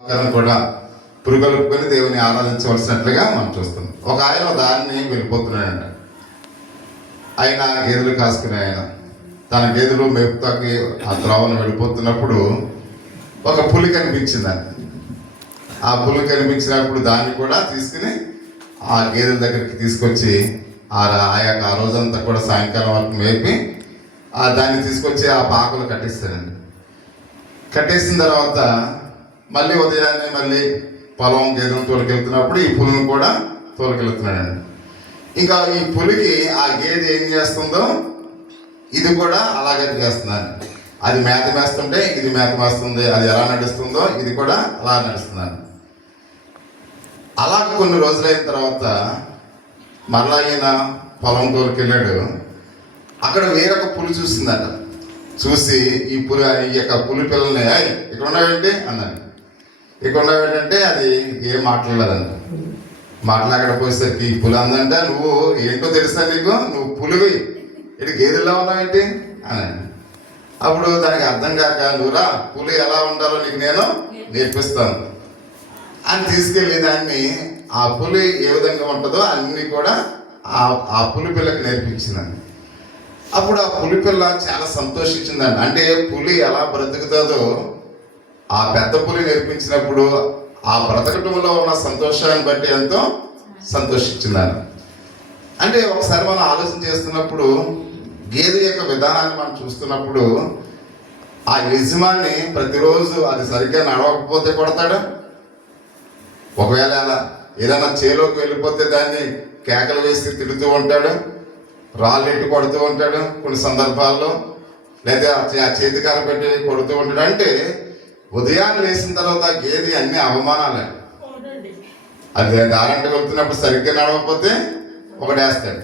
కూడా పురుగొలుపుకొని దేవుని ఆరాధించవలసినట్లుగా మనం చూస్తున్నాం. ఒక ఆయన దారిని వెళ్ళిపోతున్నాడంట. ఆయన గేదెలు కాసుకునే ఆయన తన గేదెలు మేపుతాకి ఆ త్రోవను వెళ్ళిపోతున్నప్పుడు ఒక పులి కనిపించిందంట. ఆ పులి కనిపించినప్పుడు దాన్ని కూడా తీసుకుని ఆ గేదెల దగ్గరికి తీసుకొచ్చి ఆ రోజంతా కూడా సాయంకాలం వరకు మేపి దాన్ని తీసుకొచ్చి ఆ పాకలు కట్టిస్తాడండి. కట్టేసిన తర్వాత మళ్ళీ ఉదయాన్నే మళ్ళీ పొలం గేదెను తోలుకెళ్తున్నప్పుడు ఈ పులిని కూడా తోలుకెళ్తున్నాడండి. ఇంకా ఈ పులికి ఆ గేదె ఏం చేస్తుందో ఇది కూడా అలాగే చేస్తున్నాను. అది మేత మేస్తుంటే ఇది మేత మేస్తుంది. అది ఎలా నడుస్తుందో ఇది కూడా అలా నడుస్తున్నాను. అలా కొన్ని రోజులైన తర్వాత మరలా ఈయన పొలం తోలుకెళ్ళాడు. అక్కడ వేరొక పులి చూసిందట. చూసి ఈ యొక్క పులి పిల్లల్ని ఇక్కడ ఉన్నావేంటి అన్నాను. ఇక్కడ ఉన్నావేంటంటే అది ఏం మాట్లాడలేదంట. మాట్లాడకపోయేసరికి ఈ పులి అందంటే నువ్వు ఏంటో తెలుసా నీకు, నువ్వు పులివి ఇటు గేదెల్లో ఉన్నావేంటి అన్నాడు. అప్పుడు దానికి అర్థం కాక నువ్వురా పులి ఎలా ఉండాలో నీకు నేను నేర్పిస్తాను అని తీసుకెళ్ళి దాన్ని ఆ పులి ఏ విధంగా ఉంటుందో అన్నీ కూడా ఆ పులి పిల్లకి నేర్పించిందండి. అప్పుడు ఆ పులి పిల్ల చాలా సంతోషించిందండి. అంటే పులి ఎలా బ్రతుకుతుందో ఆ పెద్ద పులి నేర్పించినప్పుడు ఆ బ్రతకటంలో ఉన్న సంతోషాన్ని బట్టి ఎంతో సంతోషించిందని. అంటే ఒకసారి మనం ఆలోచన చేస్తున్నప్పుడు గేదె యొక్క విధానాన్ని మనం చూస్తున్నప్పుడు ఆ యజమాని ప్రతిరోజు అది సరిగ్గా నడవకపోతే కొడతాడు. ఒకవేళ ఏదైనా చేలోకి వెళ్ళిపోతే దాన్ని కేకలు వేసి తిడుతూ ఉంటాడు, రాళ్ళెట్టు కొడుతూ ఉంటాడు కొన్ని సందర్భాల్లో, లేదా ఆ చేతికార పెట్టి కొడుతూ ఉంటాడు. అంటే ఉదయాన్నే లేచిన తర్వాత గేదె అన్ని అవమానాలే. అది దారంటే వెళ్తున్నప్పుడు సరిగ్గా నడవకపోతే ఒకటేస్తాడు.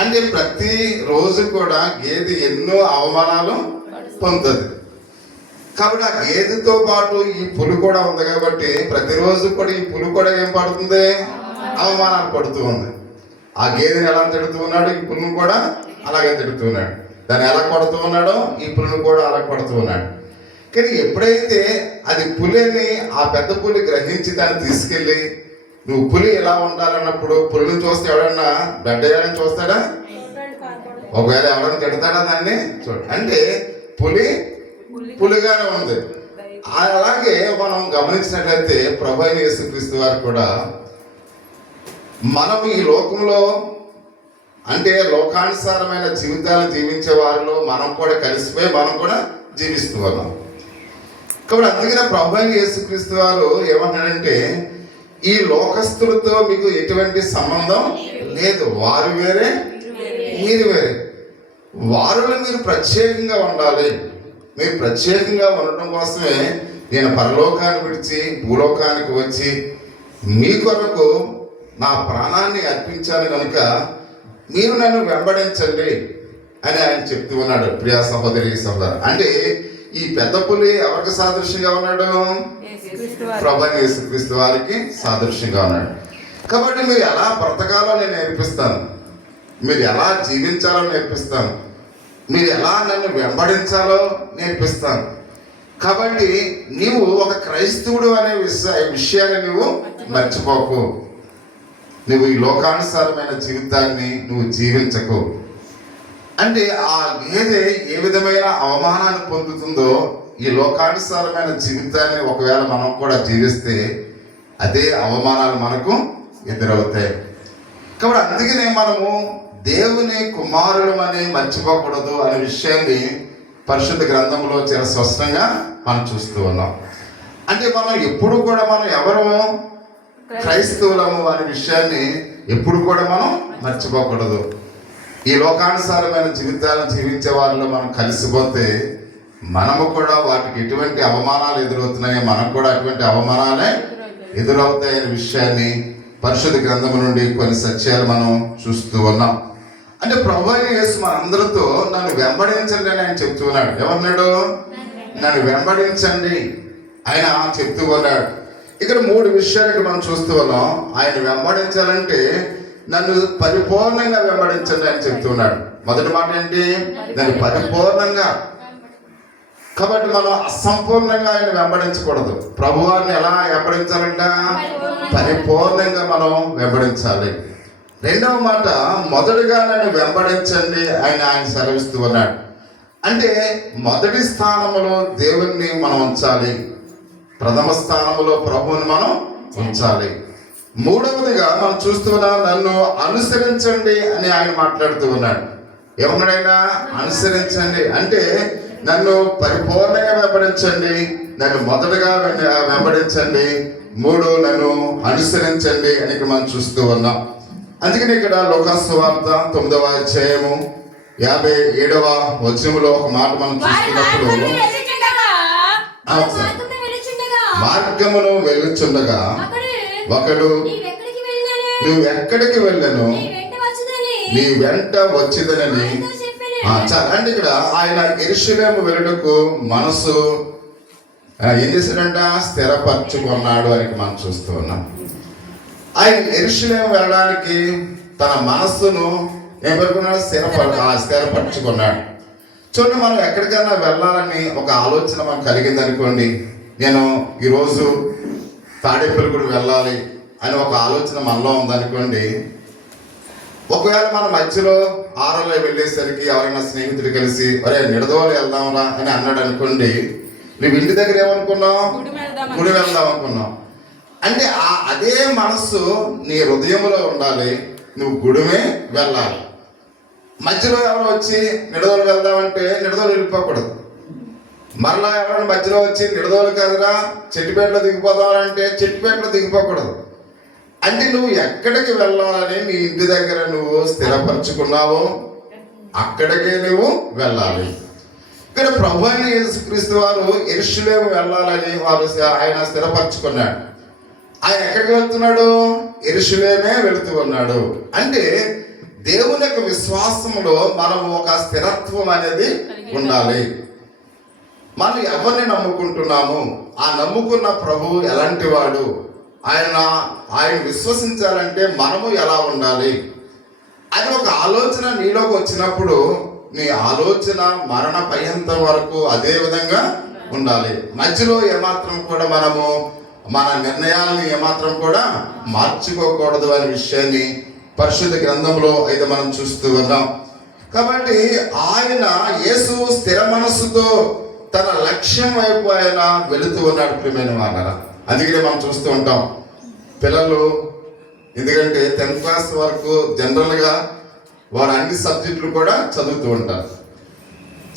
అంటే ప్రతి రోజు కూడా గేదె ఎన్నో అవమానాలు పొందుతుంది. కాబట్టి ఆ గేదెతో పాటు ఈ పులి కూడా ఉంది కాబట్టి ప్రతిరోజు కూడా ఈ పులి కూడా ఏం పడుతుంది, అవమానాలు పడుతూ ఉంది. ఆ గేదెని ఎలా తిడుతూ ఉన్నాడు, ఈ పులిని కూడా అలాగే తిడుతూ ఉన్నాడు. దాన్ని ఎలా కొడుతూ ఉన్నాడో ఈ పులిని కూడా అలా కొడుతూ ఉన్నాడు. కానీ ఎప్పుడైతే అది పులిని ఆ పెద్ద పులి గ్రహించి దాన్ని తీసుకెళ్ళి నువ్వు పులి ఎలా ఉండాలన్నప్పుడు పులిని చూస్తే ఎవడన్నా బెడ్డయ్యాలని చూస్తాడా, ఒకవేళ ఎవడన్నా తిడతాడా దాన్ని చూడు. అంటే పులి పులిగానే ఉంది. అలాగే మనం గమనించినట్లయితే ప్రభు అయిన యేసుక్రీస్తు వారు కూడా మనం ఈ లోకంలో అంటే లోకానుసారమైన జీవితాలు జీవించే వారిలో మనం కూడా కలిసిపోయి మనం కూడా జీవిస్తూ ఉన్నాం. కాబట్టి అందుకనే ప్రభు అయిన యేసుక్రీస్తు వారు ఏమన్నాడంటే ఈ లోకస్తులతో మీకు ఎటువంటి సంబంధం లేదు, వారు వేరే మీరు వేరే. వారిలో మీరు ప్రత్యేకంగా ఉండాలి. మీరు ప్రత్యేకంగా ఉండటం కోసమే నేను పరలోకాన్ని విడిచి భూలోకానికి వచ్చి మీ కొరకు నా ప్రాణాన్ని అర్పించాను కనుక మీరు నన్ను వెంబడించండి అని ఆయన చెప్తూ ఉన్నాడు. ప్రియా సహోదరి సహోదరు, అంటే ఈ పెద్ద పులి ఎవరికి సాదృశ్యంగా ఉన్నాడు, ప్రభు యేసుక్రీస్తు వారికి సాదృశ్యంగా ఉన్నాడు. కాబట్టి మీరు ఎలా బ్రతకాలో నేను నేర్పిస్తాను, మీరు ఎలా జీవించాలో నేర్పిస్తాను, మీరు ఎలా నన్ను వెంబడించాలో నేర్పిస్తాను. కాబట్టి నీవు ఒక క్రైస్తవుడు అనే విషయాన్ని నువ్వు మర్చిపోకు. నువ్వు ఈ లోకానుసారమైన జీవితాన్ని నువ్వు జీవించకు. అంటే ఆ గేదె ఏ విధమైన అవమానాన్ని పొందుతుందో ఈ లోకానుసారమైన జీవితాన్ని ఒకవేళ మనం కూడా జీవిస్తే అదే అవమానాలు మనకు ఎదురవుతాయి. కాబట్టి అందుకనే మనము దేవుని కుమారులమని మర్చిపోకూడదు అనే విషయాన్ని పరిశుద్ధ గ్రంథంలో చాలా స్పష్టంగా మనం చూస్తూ ఉన్నాం. అంటే మనం ఎప్పుడు కూడా మనం ఎవరము క్రైస్తవులము అనే విషయాన్ని ఎప్పుడు కూడా మనం మర్చిపోకూడదు. ఈ లోకానుసారమైన జీవితాలను జీవించే వారిలో మనం కలిసిపోతే మనము కూడా వాటికి ఎటువంటి అవమానాలు ఎదురవుతున్నాయో మనకు కూడా అటువంటి అవమానాలే ఎదురవుతాయనే విషయాన్ని పరిశుద్ధ గ్రంథం నుండి కొన్ని సత్యాలు మనం చూస్తూ ఉన్నాం. అంటే ప్రభు అయిన యేసు మనందరితో నన్ను వెంబడించండి అని ఆయన చెప్తూ ఉన్నాడు. ఏమన్నాడు, నన్ను వెంబడించండి ఆయన చెప్తూ ఉన్నాడు. ఇక్కడ 3 విషయాలు మనం చూస్తూ ఉన్నాం. ఆయన వెంబడించాలంటే నన్ను పరిపూర్ణంగా వెంబడించండి అని చెప్తున్నాడు. మొదటి మాట ఏంటి, నన్ను పరిపూర్ణంగా. కాబట్టి మనం అసంపూర్ణంగా ఆయన వెంబడించకూడదు. ప్రభువారిని ఎలా వెంబడించాలంట? పరిపూర్ణంగా మనం వెంబడించాలి. రెండవ మాట, మొదటిగా నన్ను వెంబడించండి ఆయన సెలవిస్తూ ఉన్నాడు. అంటే మొదటి స్థానంలో దేవుణ్ణి మనం ఉంచాలి, ప్రథమ స్థానంలో ప్రభువుని మనం ఉంచాలి. మూడవదిగా మనం చూస్తున్నా నన్ను అనుసరించండి అని ఆయన మాట్లాడుతూ ఉన్నాడు. ఏమన్నాడైనా? అనుసరించండి అంటే నన్ను పరిపూర్ణంగా వెంబడించండి, నన్ను మొదటగా వెంబడించండి, మూడు నన్ను అనుసరించండి అని మనం చూస్తూ ఉన్నాం. అందుకని ఇక్కడ లూకాసు సువార్త 9వ అధ్యాయము 57వ వచనములో ఒక మాట మనం చూస్తున్నప్పుడు, మార్గమును వెలుచుండగా ఒకడు నువ్వు ఎక్కడికి వెళ్ళను నీ వెంట వచ్చిదనని. అంటే ఇక్కడ ఆయన యెరూషలేము వెళ్ళుటకు మనసు ఏం చేశాడంట? స్థిరపరచుకున్నాడు అని మనం చూస్తూ ఉన్నాం. ఆయన యెరూషలేము వెళ్ళడానికి తన మనస్సును ఏం పెట్టుకున్నాడు? స్థిరపరచుకున్నాడు. చూడండి, మనం ఎక్కడికైనా వెళ్ళాలని ఒక ఆలోచన మనకు కలిగింది అనుకోండి. నేను ఈరోజు తాడేపల్లిగూడెం వెళ్ళాలి అని ఒక ఆలోచన మనలో ఉందనుకోండి. ఒకవేళ మన మధ్యలో ఆరోలో వెళ్ళేసరికి ఎవరైనా స్నేహితుడు కలిసి ఒరే నిడదవోలు వెళ్దాంరా అని అన్నాడు అనుకోండి, నువ్వు ఇంటి దగ్గర ఏమనుకున్నావు? గుడి వెళ్దాం అనుకున్నావు. అంటే అదే మనస్సు నీ హృదయంలో ఉండాలి, నువ్వు గుడిమే వెళ్ళాలి. మధ్యలో ఎవరు వచ్చి నిడదవోలు వెళ్దామంటే నిడదవోలు వెళ్ళిపోకూడదు. మరలా ఎవరైనా మధ్యలో వచ్చి నిడదవోలు కాదురా చెట్టుపేటలో దిగిపోదామంటే చెట్టుపేటలో దిగిపోకూడదు. అంటే నువ్వు ఎక్కడికి వెళ్ళాలని నీ ఇంటి దగ్గర నువ్వు స్థిరపరచుకున్నావో అక్కడికే నువ్వు వెళ్ళాలి. ఇక్కడ ప్రభు అయిన యేసుక్రీస్తు వారు యెరూషలేము వెళ్ళాలని ఆయన స్థిరపరచుకున్నాడు. ఆయన ఎక్కడికి వెళ్తున్నాడు? యెరూషలేమే వెళుతూ ఉన్నాడు. అంటే దేవుని యొక్క విశ్వాసంలో మనం ఒక స్థిరత్వం అనేది ఉండాలి. మనం ఎవరిని నమ్ముకుంటున్నాము, ఆ నమ్ముకున్న ప్రభువు ఎలాంటి వాడు, ఆయన విశ్వసించాలంటే మనము ఎలా ఉండాలి అని ఒక ఆలోచన నీలోకి వచ్చినప్పుడు నీ ఆలోచన మరణ పర్యంతం వరకు అదే విధంగా ఉండాలి. మధ్యలో ఏమాత్రం కూడా మనము మన నిర్ణయాలను ఏమాత్రం కూడా మార్చుకోకూడదు అనే విషయాన్ని పరిశుద్ధ గ్రంథంలో అయితే మనం చూస్తూ ఉన్నాం. కాబట్టి ఆయన యేసు స్థిర మనస్సుతో తన లక్ష్యం వైపు ఆయన వెళుతూ ఉన్నాడు. ప్రియమైన వాళ్ళ అందుకనే మనం చూస్తూ ఉంటాం పిల్లలు, ఎందుకంటే 10th క్లాస్ వరకు జనరల్గా వారు అన్ని సబ్జెక్టులు కూడా చదువుతూ ఉంటారు.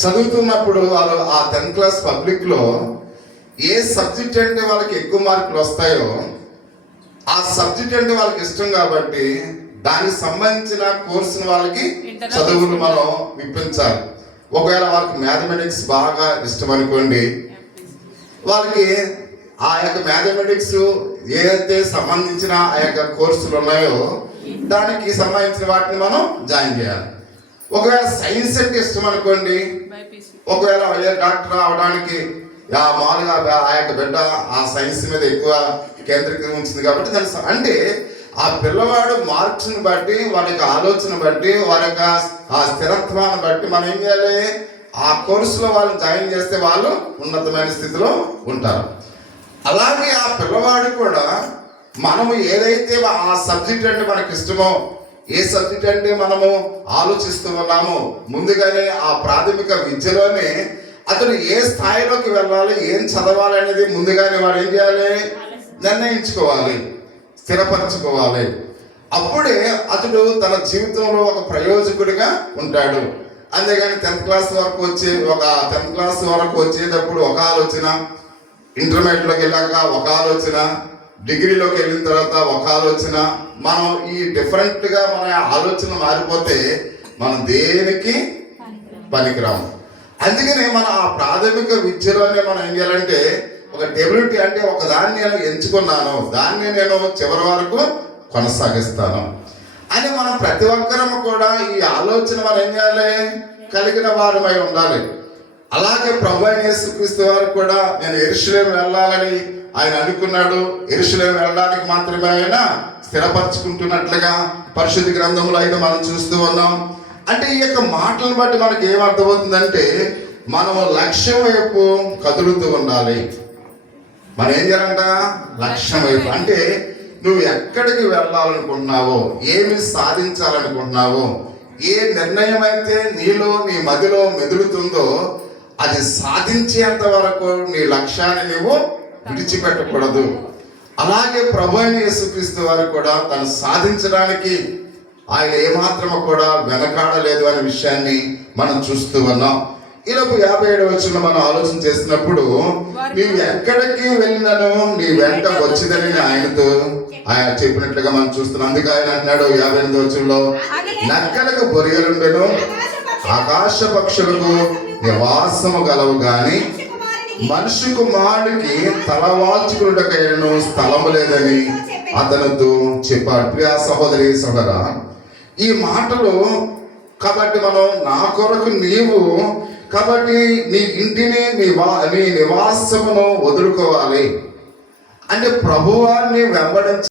చదువుతున్నప్పుడు వారు ఆ 10th క్లాస్ పబ్లిక్లో ఏ సబ్జెక్ట్ అంటే వాళ్ళకి ఎక్కువ మార్కులు వస్తాయో ఆ సబ్జెక్ట్ అంటే వాళ్ళకి ఇష్టం కాబట్టి దానికి సంబంధించిన కోర్సును వాళ్ళకి చదువులు మనం ఇప్పించాలి. ఒకవేళ వాళ్ళకి మ్యాథమెటిక్స్ బాగా ఇష్టం అనుకోండి, వాళ్ళకి ఆ యొక్క మ్యాథమెటిక్స్ ఏదైతే సంబంధించిన ఆ యొక్క కోర్సులు ఉన్నాయో దానికి సంబంధించిన వాటిని మనం జాయిన్ చేయాలి. ఒకవేళ సైన్స్ అంటే ఇష్టం అనుకోండి, ఒకవేళ డాక్టర్ అవడానికి మామూలుగా ఆ యొక్క బిడ్డ ఆ సైన్స్ మీద ఎక్కువ కేంద్రీకరించింది కాబట్టి తెలుసు. అంటే ఆ పిల్లవాడు మార్క్స్ని బట్టి వారి యొక్క ఆలోచన బట్టి వారి యొక్క ఆ స్థిరత్వాన్ని బట్టి మనం ఏం చేయాలి? ఆ కోర్సులో వాళ్ళని జాయిన్ చేస్తే వాళ్ళు ఉన్నతమైన స్థితిలో ఉంటారు. అలాగే ఆ పిల్లవాడు కూడా మనము ఏదైతే ఆ సబ్జెక్ట్ అంటే మనకి ఇష్టమో, ఏ సబ్జెక్ట్ అంటే మనము ఆలోచిస్తూ ఉన్నామో ముందుగానే ఆ ప్రాథమిక విద్యలోనే అతను ఏ స్థాయిలోకి వెళ్ళాలి, ఏం చదవాలి అనేది ముందుగానే వాడు ఏం చేయాలి? నిర్ణయించుకోవాలి, స్థిరపరచుకోవాలి. అప్పుడే అతడు తన జీవితంలో ఒక ప్రయోజకుడిగా ఉంటాడు. అంతేగాని 10th క్లాస్ వరకు వచ్చేటప్పుడు ఒక ఆలోచన, ఇంటర్మీడియట్లోకి వెళ్ళాక ఒక ఆలోచన, డిగ్రీలోకి వెళ్ళిన తర్వాత ఒక ఆలోచన, మనం ఈ డిఫరెంట్గా మన ఆలోచన మారిపోతే మనం దేనికి పనికిరాము. అందుకనే మన ఆ ప్రాథమిక విద్యలోనే మనం ఏం చేయాలంటే ఒక డెబిలిటీ అంటే ఒక దాన్ని నేను ఎంచుకున్నాను, దాన్ని నేను చివరి వరకు కొనసాగిస్తాను అని మనం ప్రతి ఒక్కరం కూడా ఈ ఆలోచన మనం ఏం చేయాలి? కలిగిన వారమై ఉండాలి. అలాగే ప్రభు అయిన యేసుక్రీస్తు వారు కూడా నేను యెరూషలేము వెళ్ళాలని ఆయన అనుకున్నాడు. యెరూషలేము వెళ్ళడానికి మాత్రమే ఆయన స్థిరపరచుకుంటున్నట్లుగా పరిశుద్ధ గ్రంథంలో అయితే మనం చూస్తూ ఉన్నాం. అంటే ఈ యొక్క మాటలను బట్టి మనకి ఏమర్థమవుతుందంటే మనం లక్ష్యం వైపు కదులుతూ ఉండాలి. మనం ఏం చేయాలంట? లక్ష్యం వైపు. అంటే నువ్వు ఎక్కడికి వెళ్ళాలనుకుంటున్నావో, ఏమి సాధించాలనుకుంటున్నావో, ఏ నిర్ణయం అయితే నీలో నీ మదిలో మెదులుతుందో అది సాధించేంత వరకు నీ లక్ష్యాన్ని నువ్వు విడిచిపెట్టకూడదు. అలాగే ప్రభు అయిన యేసుక్రీస్తు వారు కూడా తను సాధించడానికి ఆయన ఏమాత్రము కూడా వెనకాడలేదు అనే విషయాన్ని మనం చూస్తూ ఉన్నాం. ఈలోపు 57వ వచనం మనం ఆలోచన చేసినప్పుడు, నీవు ఎక్కడికి వెళ్ళినను నీ వెంట వచ్చిందని ఆయనతో ఆయన చెప్పినట్లుగా మనం చూస్తున్నాం. అందుకే ఆయన అంటున్నాడు 58వ వచనంలో, నక్కలకు బొరియలుండెను, ఆకాశ పక్షులకు నివాసము గలవు గాని మనిషి కుమారుడికి తలవాల్చుకున్నటకైనను స్థలము లేదని అతనితో చెప్పాడు. ప్రియ సహోదరి సహోదరా, ఈ మాటలు కాబట్టి మనం నా కొరకు నీవు కాబట్టి నీ ఇంటిని నీ నివాసమును వదులుకోవాలి. అంటే ప్రభువాన్ని వెంబడించ